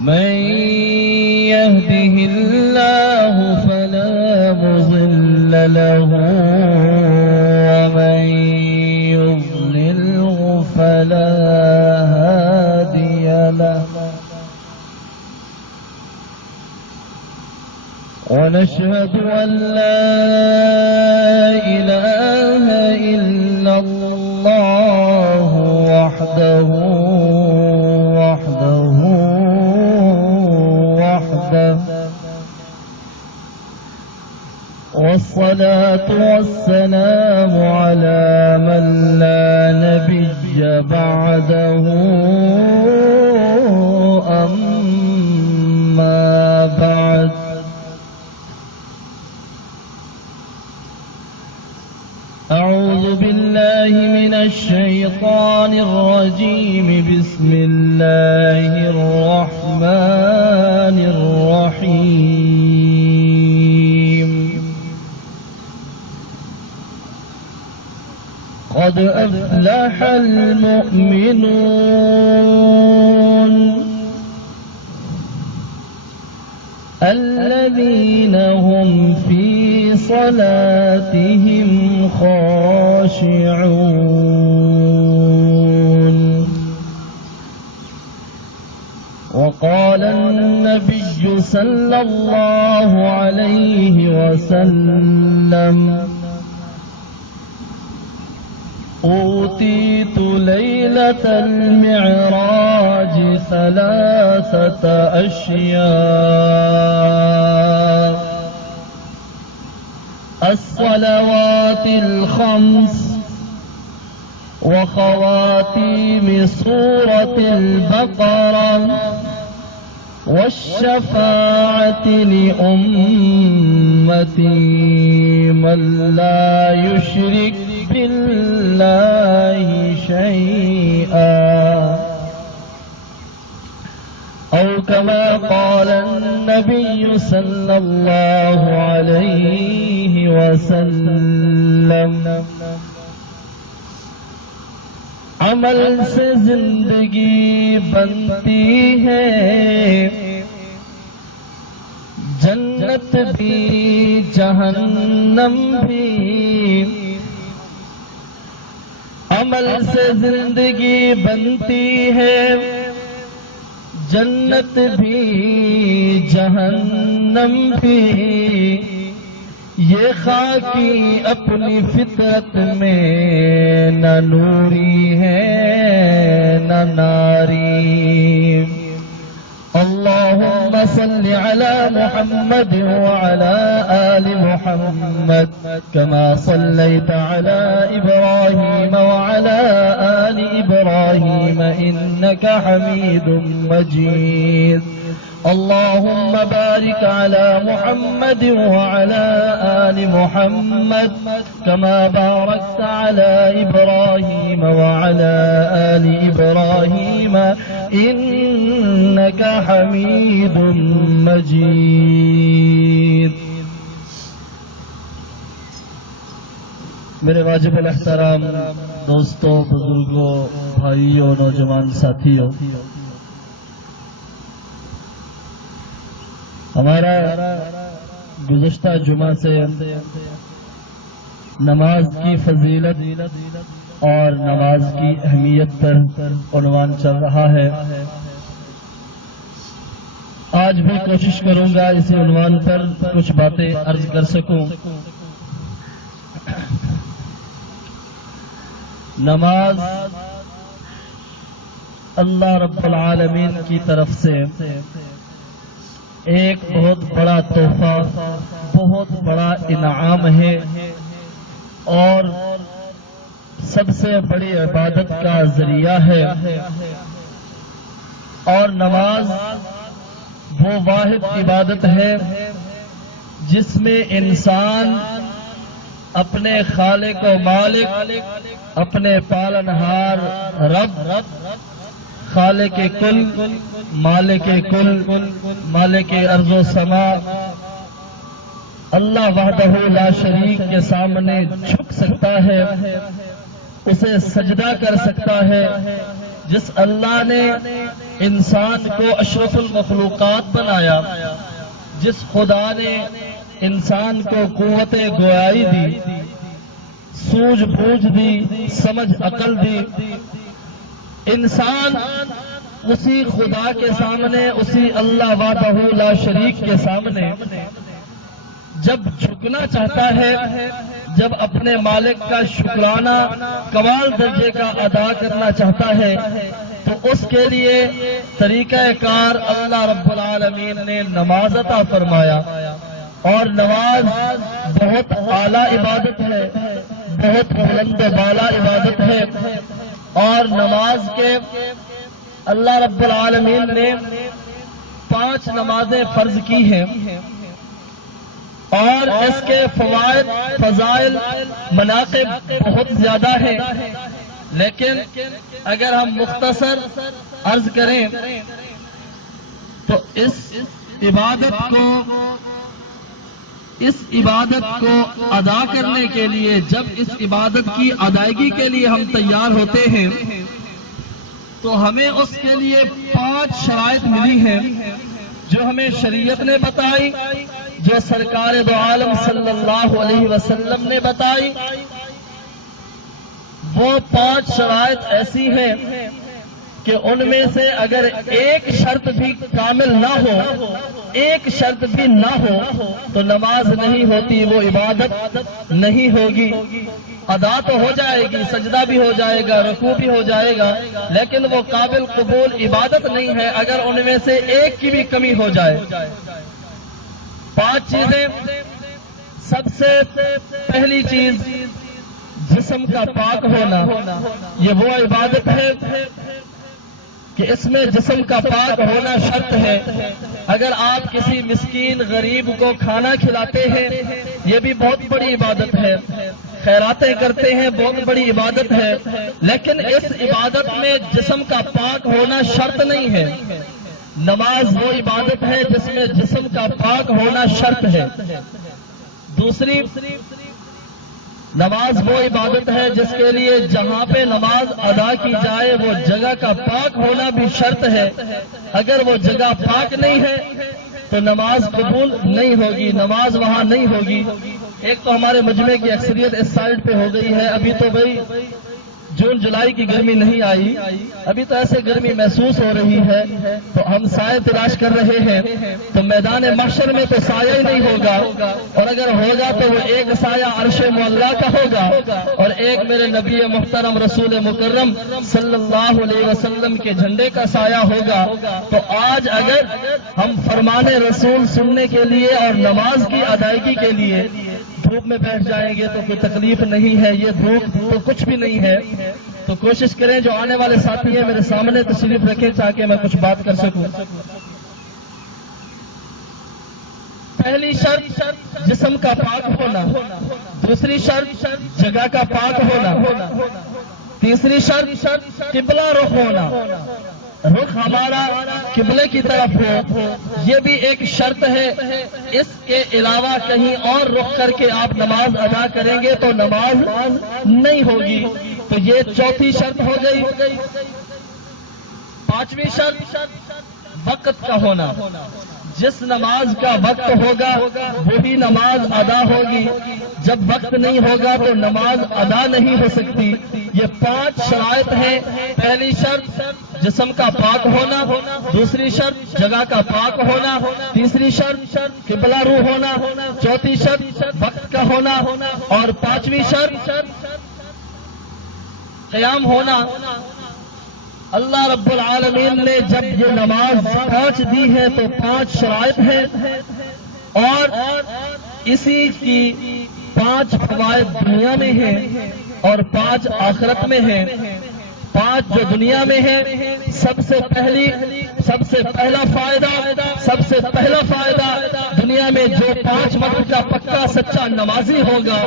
من يهده الله فلا مضل له ومن يضلله فلا هادي له ونشهد أن لا إله إلا الله وحده والصلاة والسلام على من لا نبي بعده أما بعد أعوذ بالله من الشيطان الرجيم بسم الله الرحمن الرحيم قد أفلح المؤمنون الذين هم في صلاتهم خاشعون وقال النبي صلى الله عليه وسلم أوتيت ليلة المعراج 3 أشياء: الصلوات الخمس وخواتيم سورة البقرة والشفاعة لأمتي من لا يشرك بالله شيئا أو كما قال النبي صلى الله عليه وسلم عمل سے زندگی بنتی ہے، جنت بھی جہنم بھی، عمل سے زندگی بنتی ہے، جنت بھی جہنم بھی، یہ خاکی اپنی فطرت میں نہ نوری ہے نہ ناری۔ اللهم صل على محمد وعلى آل محمد كما صليت على إبراهيم وعلى آل إبراهيم إنك حميد مجيد۔ اللهم بارك على محمد وعلى آل محمد كما باركت على إبراهيم وعلى آل إبراهيم إنك حميد مجيد۔ میرے واجب الاحترام دوستوں، بزرگوں، بھائیوں، نوجوان ساتھیوں، ہمارا گزشتہ جمعہ سے نماز کی فضیلت اور نماز کی اہمیت پر عنوان چل رہا ہے۔ آج بھی کوشش کروں گا اسی عنوان پر کچھ باتیں عرض کر سکوں۔ نماز اللہ رب العالمین کی طرف سے ایک بہت بڑا تحفہ، بہت بڑا انعام ہے، اور سب سے بڑی عبادت کا ذریعہ ہے۔ اور نماز وہ واحد عبادت ہے جس میں انسان اپنے خالق و مالک، اپنے پالنہار رب، خالق کل، مالک کل، مالک ارض و سما، اللہ وحدہ لا شریک کے سامنے جھک سکتا ہے، اسے سجدہ کر سکتا ہے، جس اللہ نے انسان کو اشرف المخلوقات بنایا، جس خدا نے انسان کو قوت گویائی دی، سوجھ بوجھ دی، سمجھ عقل دی، انسان اسی خدا کے سامنے، اسی اللہ وحدہ لا شریک کے سامنے جب جھکنا چاہتا ہے، جب اپنے مالک کا شکرانہ کمال درجے کا ادا کرنا چاہتا ہے، تو اس کے لیے طریقہ کار اللہ رب العالمین نے نماز عطا فرمایا، اور نماز بہت اعلیٰ عبادت ہے، بہت بلند و بالا عبادت ہے، اور نماز کے اللہ رب العالمین نے 5 نمازیں فرض کی ہیں، اور اس کے فوائد، فضائل، مناقب بہت زیادہ ہیں، لیکن اگر ہم مختصر عرض کریں تو اس عبادت کو ادا کرنے کے لیے، جب اس عبادت کی ادائیگی کے لیے ہم تیار ہوتے ہیں تو ہمیں اس کے لیے 5 شرائط ملی ہیں جو ہمیں شریعت نے بتائی، جو سرکار دو عالم صلی اللہ علیہ وسلم نے بتائی۔ وہ 5 شرائط ایسی ہیں کہ ان میں سے اگر ایک شرط بھی کامل نہ ہو، ایک شرط بھی نہ ہو تو نماز نہیں ہوتی، وہ عبادت نہیں ہوگی۔ ادا تو ہو جائے گی، سجدہ بھی ہو جائے گا، رکوع بھی ہو جائے گا، لیکن وہ قابل قبول عبادت نہیں ہے اگر ان میں سے ایک کی بھی کمی ہو جائے۔ 5 چیزیں۔ سب سے پہلی چیز جسم کا پاک ہونا۔ یہ وہ عبادت ہے کہ اس میں جسم کا پاک ہونا شرط ہے۔ اگر آپ کسی مسکین غریب کو کھانا کھلاتے ہیں، یہ بھی بہت بڑی عبادت ہے۔ خیراتیں کرتے ہیں، بہت بڑی عبادت ہے، لیکن اس عبادت میں جسم کا پاک ہونا شرط نہیں ہے۔ نماز وہ عبادت ہے جس میں جسم کا پاک ہونا شرط ہے۔ دوسری، نماز وہ عبادت ہے جس کے لیے جہاں پہ نماز ادا کی جائے وہ جگہ کا پاک ہونا بھی شرط ہے۔ اگر وہ جگہ پاک نہیں ہے تو نماز قبول نہیں ہوگی، نماز وہاں نہیں ہوگی۔ ایک تو ہمارے مجمع کی اکثریت اس سائڈ پہ ہو گئی ہے، ابھی تو بھائی جون جولائی کی گرمی نہیں آئی، ابھی تو ایسے گرمی محسوس ہو رہی ہے، تو ہم سائے تلاش کر رہے ہیں۔ تو میدان محشر میں تو سایہ ہی نہیں ہوگا، اور اگر ہوگا تو وہ ایک سایہ عرش معلیٰ کا ہوگا، اور ایک میرے نبی محترم رسول مکرم صلی اللہ علیہ وسلم کے جھنڈے کا سایہ ہوگا۔ تو آج اگر ہم فرمان رسول سننے کے لیے اور نماز کی ادائیگی کے لیے دھوپ میں بیٹھ جائیں گے تو کوئی تکلیف نہیں ہے، یہ دھوپ تو کچھ بھی نہیں ہے۔ تو کوشش کریں جو آنے والے ساتھی ہیں میرے سامنے تشریف رکھیں تاکہ میں کچھ بات کر سکوں۔ پہلی شرط جسم کا پاک ہونا، دوسری شرط جگہ کا پاک ہونا، تیسری شرط قبلہ رخ ہونا، رخ ہمارا قبلے کی طرف ہو، یہ بھی ایک شرط ہے۔ اس کے علاوہ کہیں اور رخ کر کے آپ نماز ادا کریں گے تو نماز نہیں ہوگی۔ تو یہ چوتھی شرط ہو گئی۔ پانچویں شرط وقت کا ہونا۔ جس نماز کا وقت ہوگا وہی نماز ادا ہوگی، جب وقت نہیں ہوگا تو نماز ادا نہیں ہو سکتی۔ یہ 5 شرائط ہیں۔ پہلی شرط جسم کا پاک ہونا، دوسری شرط جگہ کا پاک ہونا، تیسری شرط قبلہ رو ہونا، چوتھی شرط وقت کا ہونا، اور 5ویں شرط قیام ہونا۔ اللہ رب العالمین نے جب یہ نماز 5 دی ہے تو 5 شرائط ہیں، اور اسی کی 5 فوائد دنیا میں ہیں اور 5 آخرت میں ہیں۔ 5 جو دنیا میں ہیں، سب سے پہلا فائدہ دنیا میں جو 5 وقت کا پکا سچا نمازی ہوگا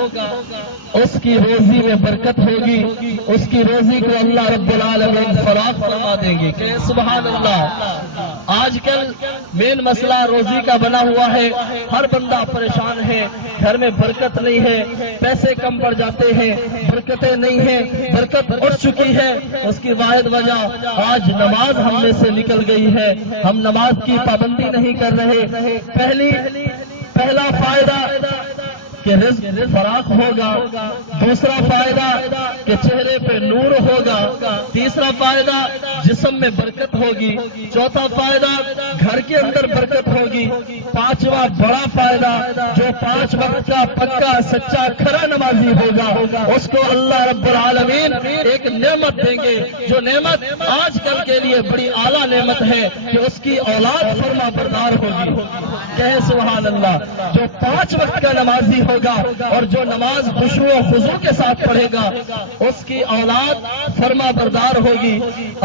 اس کی روزی میں برکت ہوگی، اس کی روزی کو اللہ رب العالمین فراخ فرما دیں گے کہ سبحان اللہ۔ آج آج کل مین مسئلہ روزی کا بنا ہوا ہے، ہر بندہ پریشان ہے، گھر میں برکت نہیں ہے، پیسے کم پڑ جاتے ہیں، برکتیں نہیں ہیں، برکت اٹھ چکی ہے۔ اس کی واحد وجہ آج نماز ہم میں سے نکل گئی ہے، ہم نماز کی پابندی نہیں کر رہے۔ پہلا فائدہ کہ رزق فراخ ہوگا، دوسرا فائدہ کہ چہرے پہ نور ہوگا، تیسرا فائدہ جسم میں برکت ہوگی، چوتھا فائدہ گھر کے اندر برکت ہوگی، پانچواں بڑا فائدہ جو 5 وقت کا پکا سچا کھرا نمازی ہوگا اس کو اللہ رب العالمین ایک نعمت دیں گے، جو نعمت آج کل کے لیے بڑی اعلیٰ نعمت ہے کہ اس کی اولاد فرما بردار ہوگی۔ کہے سبحان اللہ۔ جو 5 وقت کا نمازی ہوگا اور جو نماز خشوع و خضوع کے ساتھ پڑھے گا اس کی اولاد فرما بردار ہوگی۔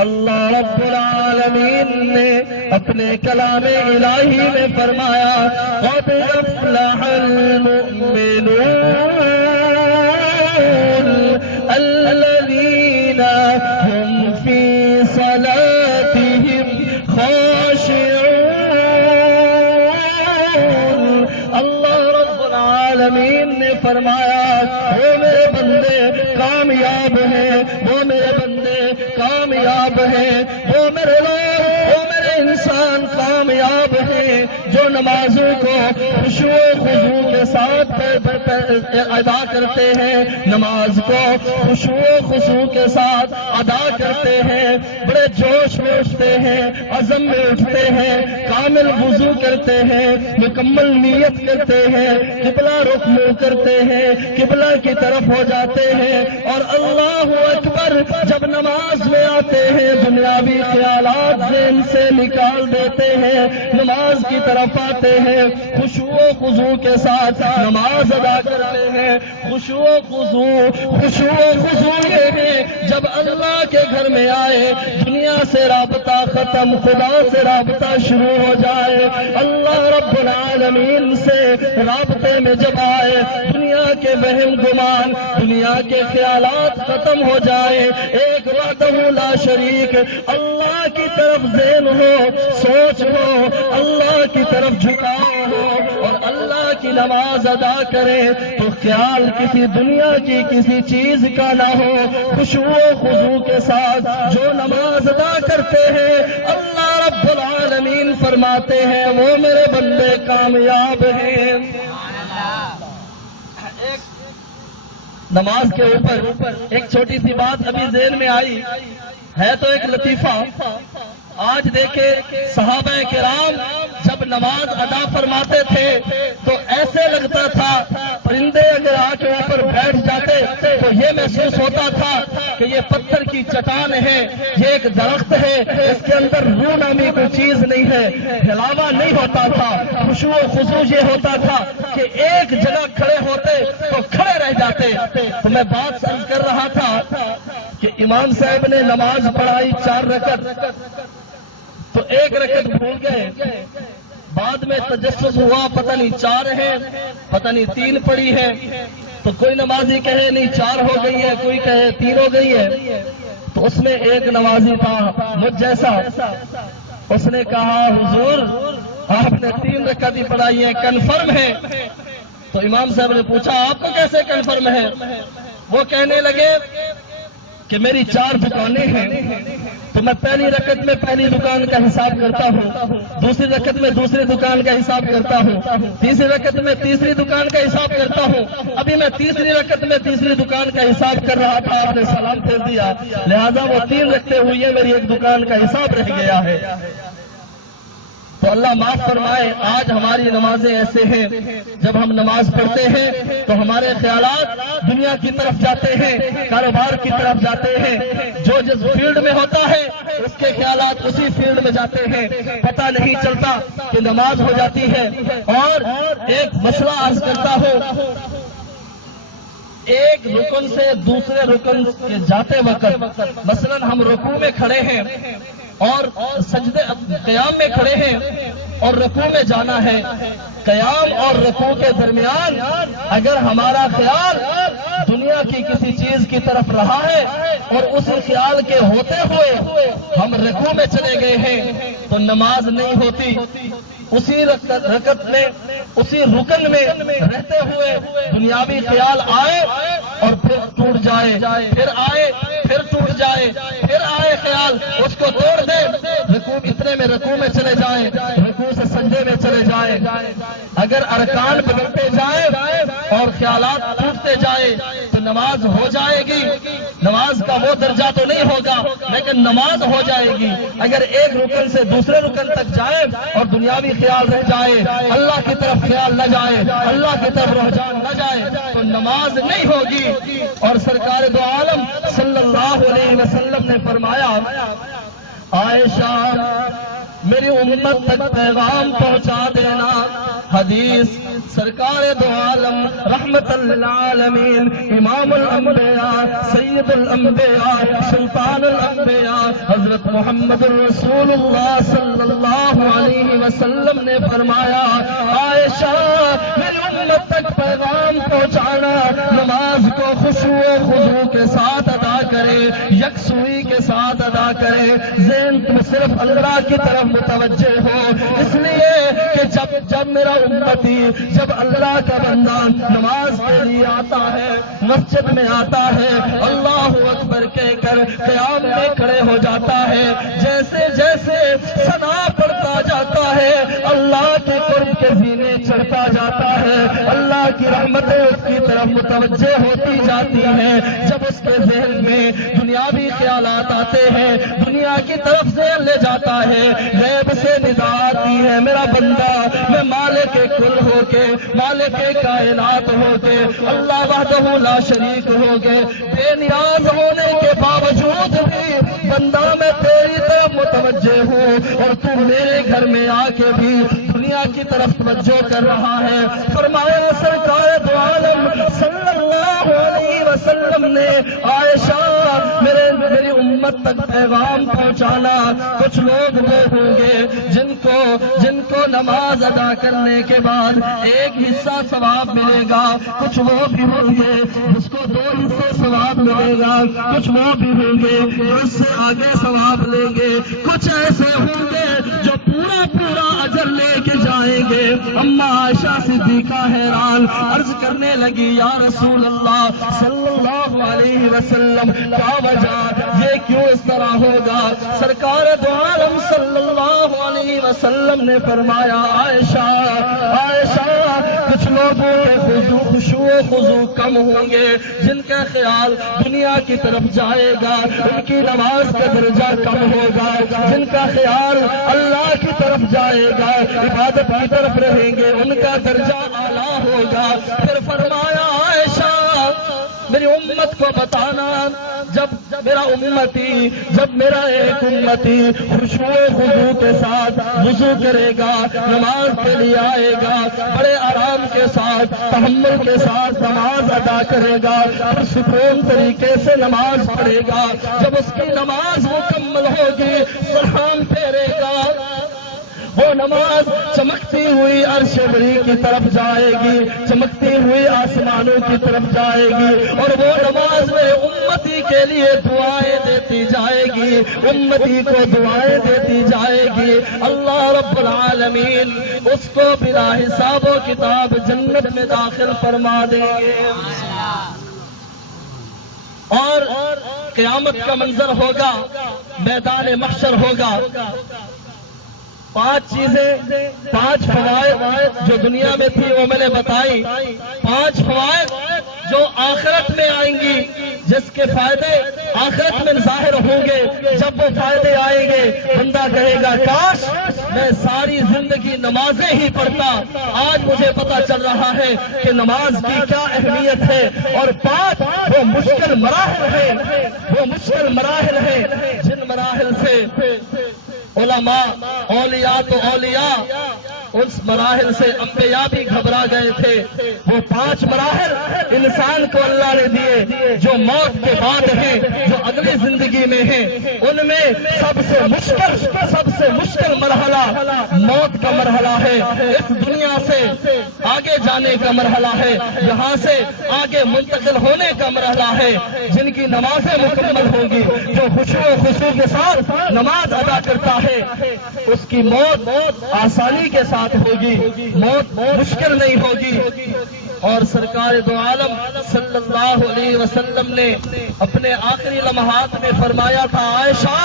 اللہ رب العالمین نے اپنے کلام الہی میں فرمایا قد افلح المؤمنون الذین هم فی صلاتهم خاشعون۔ اللہ رب العالمین نے فرمایا وہ میرے بندے کامیاب ہیں، وہ میرے بندے کامیاب ہیں، وہ میرے لوگ، وہ میرے انسان کامیاب ہیں جو نمازوں کو خشوع و خضوع کے ساتھ ادا کرتے ہیں، نماز کو خشوع و خضوع کے ساتھ ادا کرتے ہیں، بڑے جوش میں اٹھتے ہیں، عزم میں اٹھتے ہیں، کامل وضو کرتے ہیں، مکمل نیت کرتے ہیں، قبلہ رخ منہ کرتے ہیں، قبلہ کی طرف ہو جاتے ہیں اور اللہ اکبر جب نماز میں آتے ہیں دنیاوی خیالات ذہن سے نکال دیتے ہیں، نماز کی طرف آتے ہیں، خشوع و خضوع کے ساتھ نماز ادا کرتے ہیں۔ خشوع و خضوع یہ ہے جب اللہ کے گھر میں آئے دنیا سے رابطہ ختم، خدا سے رابطہ شروع ہو جائے، اللہ رب العالمین سے رابطے میں جب آئے، دنیا کے وہم گمان، دنیا کے خیالات ختم ہو جائے، ایک وحدہ لا شریک اللہ کی طرف ذہن ہو، سوچ ہو، اللہ کی طرف جھکاؤ ہو اور اللہ کی نماز ادا کرے تو خیال کسی دنیا کی کسی چیز کا نہ ہو۔ خشوع و خضوع کے ساتھ جو نماز ادا کرتے ہیں اللہ رب العالمین فرماتے ہیں وہ میرے بندے کامیاب ہیں۔ نماز کے اوپر ایک چھوٹی سی بات ابھی ذہن میں آئی ہے تو ایک لطیفہ۔ آج دیکھے صحابہ کرام جب نماز ادا فرماتے تھے تو ایسے لگتا تھا پرندے اگر آ کے اوپر بیٹھ جاتے تو یہ محسوس ہوتا تھا کہ یہ پتھر کی چٹان ہے، یہ ایک درخت ہے، اس کے اندر روح نامی کوئی چیز نہیں ہے، ہلاوا نہیں ہوتا تھا۔ خشوع و خضوع یہ ہوتا تھا کہ ایک جگہ کھڑے ہوتے تو کھڑے رہ جاتے۔ تو میں بات عرض کر رہا تھا کہ امام صاحب نے نماز پڑھائی 4 رکعت تو 1 رکعت بھول گئے، بعد میں تجسس ہوا پتہ نہیں 4 ہے، پتہ نہیں 3 پڑھی ہے، تو کوئی نمازی کہے نہیں 4 ہو گئی ہے، کوئی کہے 3 ہو گئی ہے۔ تو اس میں ایک نمازی تھا مجھ جیسا، اس نے کہا حضور آپ نے 3 رکعت ہی پڑھائی ہے، کنفرم ہے؟ تو امام صاحب نے پوچھا آپ کو کیسے کنفرم ہے؟ وہ کہنے لگے کہ میری 4 دکانیں ہیں تو میں پہلی رکعت میں پہلی دکان کا حساب کرتا ہوں، دوسری رکعت میں دوسری دکان کا حساب کرتا ہوں، تیسری رکعت میں تیسری دکان کا حساب کرتا ہوں۔ ابھی میں تیسری رکعت میں تیسری دکان کا حساب کر رہا تھا، آپ نے سلام پھیر دیا، لہذا وہ 3 رکھتے ہوئے میری 1 دکان کا حساب رہ گیا ہے۔ تو اللہ معاف فرمائے آج ہماری نمازیں ایسے ہیں جب ہم نماز پڑھتے ہیں تو ہمارے خیالات دنیا کی طرف جاتے ہیں، کاروبار کی طرف جاتے ہیں، جو جس فیلڈ میں ہوتا ہے اس کے خیالات اسی فیلڈ میں جاتے ہیں، پتہ نہیں چلتا کہ نماز ہو جاتی ہے۔ اور ایک مسئلہ عرض کرتا ہوں، ایک رکن سے دوسرے رکن کے جاتے وقت مثلا ہم رکوع میں کھڑے ہیں اور سجدے قیام میں کھڑے ہیں اور رکوع میں جانا ہے، قیام اور رکوع کے درمیان اگر ہمارا خیال دنیا کی کسی چیز کی طرف رہا ہے اور اس خیال کے ہوتے ہوئے ہم رکوع میں چلے گئے ہیں تو نماز نہیں ہوتی. اسی رکعت میں اسی رکن میں رہتے ہوئے دنیاوی خیال آئے اور پھر ٹوٹ جائے, پھر آئے پھر ٹوٹ جائے, پھر آئے خیال اس کو توڑ دے, رکوع اتنے میں رکوع میں چلے جائیں, رکوع سے سجدے میں چلے جائیں. اگر ارکان بدلتے جائیں اور خیالات ٹوٹتے جائیں تو نماز ہو جائے گی. نماز کا وہ درجہ تو نہیں ہوگا لیکن نماز ہو جائے گی. اگر ایک رکن سے دوسرے رکن تک جائے اور دنیاوی خیال رہ جائے, اللہ کی طرف خیال نہ جائے, اللہ کی طرف رجحان نہ جائے تو نماز نہیں ہوگی. اور سرکار دو عالم صلی اللہ علیہ وسلم نے فرمایا, عائشہ میری امت تک پیغام پہنچا دینا. حدیث سرکار دو عالم رحمت للعالمین امام الانبیاء سید الانبیاء سلطان الانبیاء حضرت محمد رسول اللہ صلی اللہ علیہ وسلم نے فرمایا, عائشہ میری امت تک پیغام پہنچانا, نماز کو خشوع و خضوع کے ساتھ ادا کرے, یکسوئی کے ساتھ ادا کرے, ذہن میں صرف اللہ کی طرف متوجہ ہو. اس لیے کہ جب میرا امتی, جب اللہ کا بندہ نماز کے لیے آتا ہے, مسجد میں آتا ہے, اللہ اکبر کہہ کر قیام میں کھڑے ہو جاتا ہے, جیسے جیسے ثنا پڑتا جاتا ہے اللہ کے قرب کے زینے چڑھتا جاتا ہے, اللہ کی رحمتیں اس کی طرف متوجہ ہوتی جاتی ہیں. جب اس کے ذہن میں دنیاوی خیالات آتے ہیں, دنیا کی طرف ذہن لے جاتا ہے, غیب سے ندا آتی ہے, میرا بندہ میں مالک کل ہو کے, مالک کائنات ہو کے, اللہ وحدہ لا شریک ہو کے, بے نیاز ہونے کے باوجود بھی بندہ میں تیری طرف متوجہ ہوں اور تو میرے گھر میں آ کے بھی دنیا کی طرف توجہ کر رہا ہے. فرمایا سرکار دو عالم صلی اللہ علیہ وسلم نے, عائشہ میری امت تک پیغام پہنچانا. کچھ لوگ وہ ہوں گے جن کو نماز ادا کرنے کے بعد ایک حصہ ثواب ملے گا, کچھ وہ بھی ہوں گے جس کو 2 حصے ثواب ملے گا, کچھ وہ بھی ہوں گے جو اس سے آگے ثواب لیں گے, کچھ ایسے ہوں گے جو پورا اجر لے کے جائیں گے. اما عائشہ صدیقہ حیران عرض کرنے لگی, یا رسول اللہ صلی اللہ علیہ وسلم کیا وجہ, یہ کیوں اس طرح ہوگا؟ سرکار دو عالم صلی اللہ علیہ وسلم نے فرمایا, عائشہ کچھ لوگوں کے خشوع و خضوع کم ہوں گے, جن کا خیال دنیا کی طرف جائے گا ان کی نماز کا درجہ کم ہوگا, جن کا خیال اللہ کی طرف جائے گا عبادت کی طرف رہیں گے ان کا درجہ اعلیٰ ہوگا. پھر فرمایا, عائشہ میری امت کو بتانا, جب میرا ایک امتی خشوع و خضوع کے ساتھ وضو کرے گا, نماز کے لیے آئے گا, بڑے آرام کے ساتھ تحمل کے ساتھ نماز ادا کرے گا, پھر سکون طریقے سے نماز پڑھے گا, جب اس کی نماز مکمل ہوگی سلام پھیرے گا, وہ نماز چمکتی ہوئی عرش بری کی طرف جائے گی, چمکتی ہوئی آسمانوں کی طرف جائے گی, اور وہ نماز میں امتی کے لیے دعائیں دیتی جائے گی, امتی کو دعائیں دیتی جائے گی. اللہ رب العالمین اس کو بلا حساب و کتاب جنت میں داخل فرما دیں گے. اور قیامت کا منظر ہوگا, میدان محشر ہوگا. 5 چیزیں, 5 فوائد جو دنیا میں تھی وہ میں نے بتائی, 5 فوائد جو آخرت میں آئیں گی, جس کے فائدے آخرت میں ظاہر ہوں گے. جب وہ فائدے آئیں گے بندہ کہے گا, کاش میں ساری زندگی نمازیں ہی پڑھتا, آج مجھے پتا چل رہا ہے کہ نماز کی کیا اہمیت ہے. اور 5 وہ مشکل مراحل ہیں جن مراحل سے علماء اولیاء تو اولیاء اس مراحل سے انبیاء بھی گھبرا گئے تھے. وہ 5 مراحل انسان کو اللہ نے دیے جو موت کے بعد ہیں, جو اگلی زندگی میں ہیں. ان میں سب سے مشکل مرحلہ موت کا مرحلہ ہے. اس دنیا سے آگے جانے کا مرحلہ ہے, یہاں سے آگے منتقل ہونے کا مرحلہ ہے. جن کی نمازیں مکمل ہوگی, جو خشوع و خضوع کے ساتھ نماز ادا کرتا ہے, اس کی موت آسانی کے ساتھ ہوگی, موت مشکل نہیں ہوگی. اور سرکار دو عالم صلی اللہ علیہ وسلم نے اپنے آخری لمحات میں فرمایا تھا, عائشہ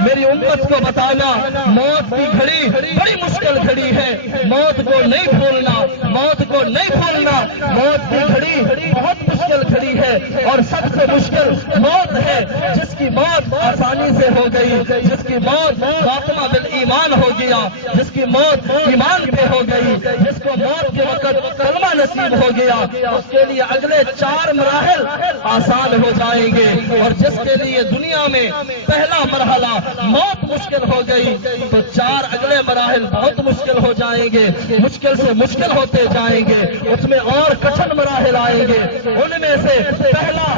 میری امت کو بتانا موت کی گھڑی بڑی مشکل گھڑی ہے, موت کو نہیں بھولنا, موت کو نہیں بھولنا. موت کی گھڑی بہت مشکل گھڑی ہے, اور سب سے مشکل موت ہے جس کی موت آسانی سے ہو گئی, جس کی موت خاتمہ بالایمان ہو گیا, جس کی موت ایمان پہ ہو گئی, جس کو موت کے وقت کلمہ نصیب ہو گیا, اس کے لیے اگلے 4 مراحل آسان ہو جائیں گے. اور جس کے لیے دنیا میں پہلا مرحلہ موت مشکل ہو گئی, تو 4 اگلے مراحل بہت مشکل ہو جائیں گے, مشکل سے مشکل ہوتے جائیں گے. اس میں اور کٹھن مراحل آئیں گے. ان میں سے پہلا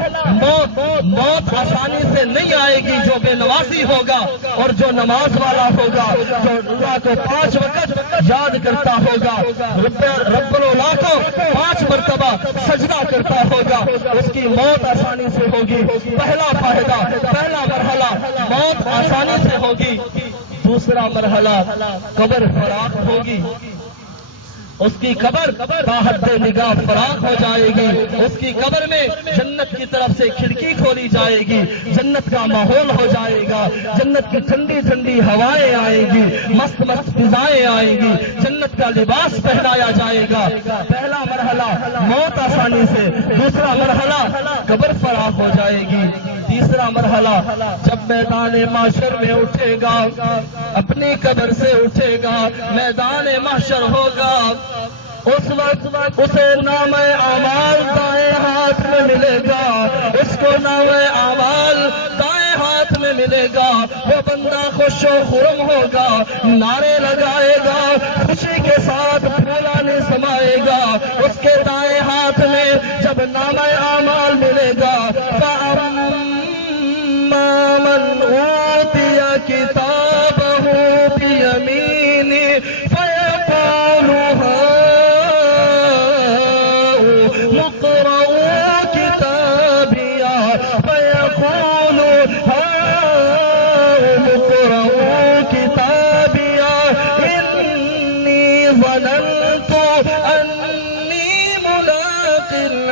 موت آسانی سے نہیں آئے گی. جو بے نمازی ہوگا اور جو نماز والا ہوگا, جو اللہ کو 5 وقت یاد کرتا ہوگا, رب العلا کو 5 مرتبہ سجدہ کرتا ہوگا, اس کی موت آسانی سے ہوگی. پہلا فائدہ, پہلا مرحلہ موت آسانی سے ہوگی. دوسرا مرحلہ قبر فراق ہوگی, اس کی قبر باحد نگاہ فراق ہو جائے گی. اس کی قبر میں جنت کی طرف سے کھڑکی کھولی جائے گی, جنت کا ماحول ہو جائے گا, جنت کی ٹھنڈی ٹھنڈی ہوائیں آئیں گی, مست مست فضائیں آئیں گی, جنت کا لباس پہنایا جائے گا. پہلا مرحلہ موت آسانی سے, دوسرا مرحلہ قبر فراق ہو جائے گی. تیسرا مرحلہ جب میدان محشر میں اٹھے گا, اپنی قبر سے اٹھے گا, میدان محشر ہوگا, اس وقت اسے نام اعمال دائیں ہاتھ میں ملے گا, اس کو نام اعمال دائیں ہاتھ میں ملے گا. وہ بندہ خوش و خرم ہوگا, نعرے لگائے گا, خوشی کے ساتھ پھولانے سمائے گا. اس کے دائیں ہاتھ میں جب نام اعمال ملے گا, من اوتي كتابه بيمينه فيقول هاؤم اقرءوا كتابيا, فيقول هاؤم اقرءوا كتابيا إني ظننت أني ملاق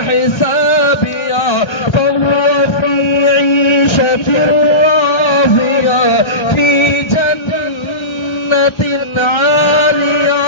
حسابيا. فهو في عيشة راضية في جنة عالية.